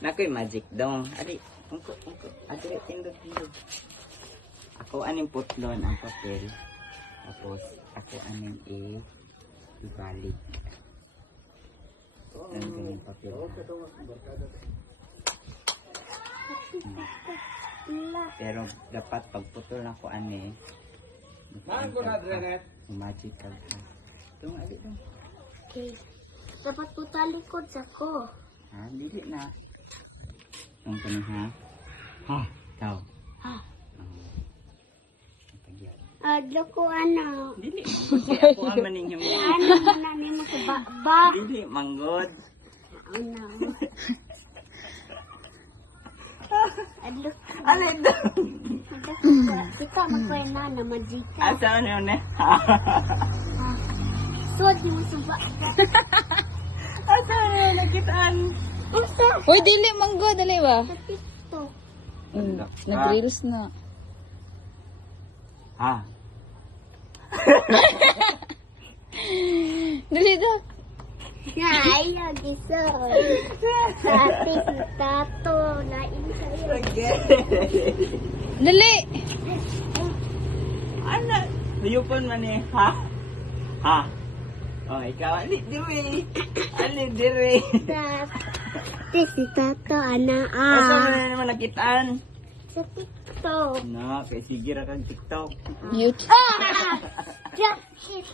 Nakoy magic dong. Adi, ungko. Adi, tindog. Ako aning putlon ang papel. Tapos, ako aning ibalik. Ganun yung papel. Pero dapat pagputol na ko ani. Magical ha. Itong ali dong. Okay. Dapat po talikod sa ko. Ha, dili na. Itong kanin ha. Ha, ikaw. Ha. Pagyan. Adlo ko ano. Dili. Kasi ako ang maning mo. Ano na ni mo ba? Dili, manggod. Ano. Adlo. Alin dong. Kita magkwena na majika. Asa ano yun eh? So, di mo suba. Asa ano yun? Nakitaan. Usa. Uy, dili manggo, dali ba? Sa TikTok. Nag-reels na. Ha? Dali da. Ay, lagi so. Sabi si Tato. Lain sa'yo. Dali. Ano? Luyupon man eh. Ha? Ha? Oh, ikaw. Ali, diri. Ali, diri. Sabi si Tato, ana. Asa mo na naman nakitaan? Sa TikTok. No, kay sige ra kang TikTok. YouTube. Yeah, shit.